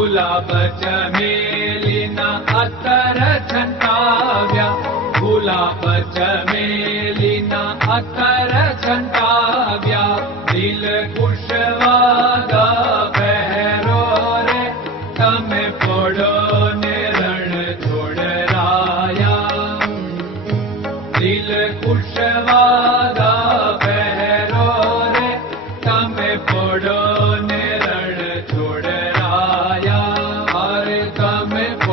भुलापच जलिना अत्र झन्ताव्या भोला जलिना अकर झन्ताव्यालरो तमे पड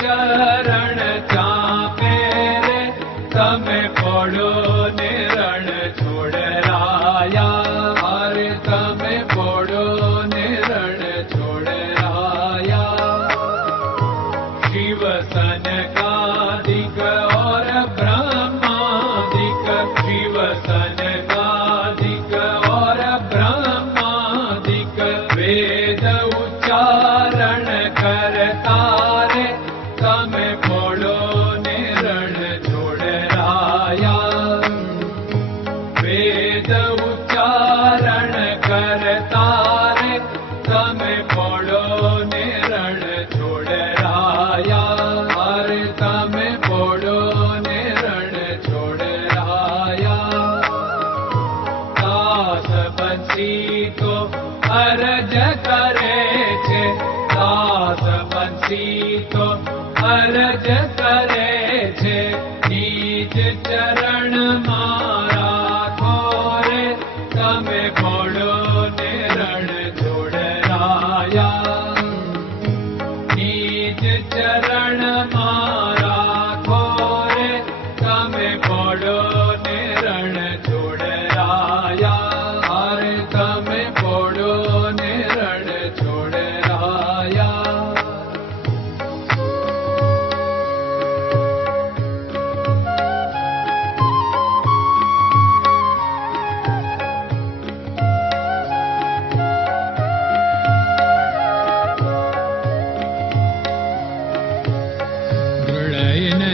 चरण चापे रे, तमें पड़ो निरण छोड़राया अरे तमें पड़ो निरण छोड़राया शिव सन का दिगर see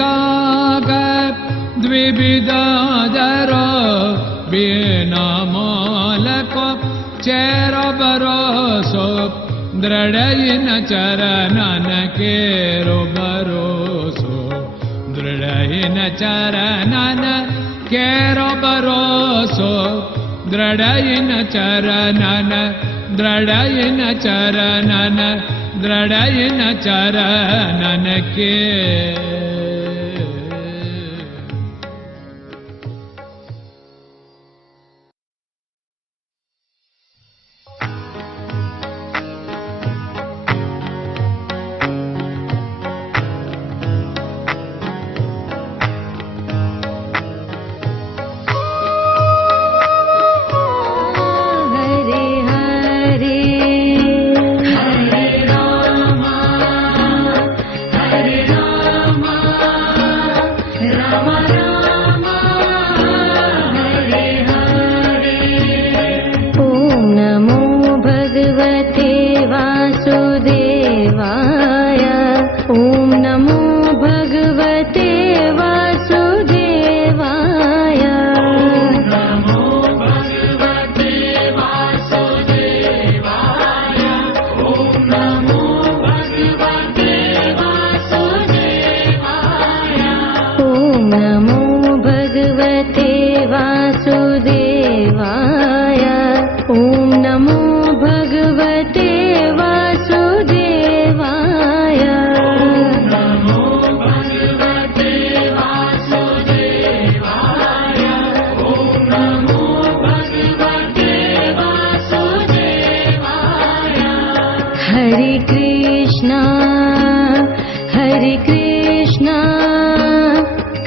कै सूर्य का द्विविदादर बिना मालको चेर बरोसो दृढयिन चरणन केरो बरोसो दृढयिन चरणन केरो बरोसो दृढयिन चरणन दृढयिन चरणन दृढयिन चरणन के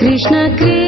कृष्ण कृष्ण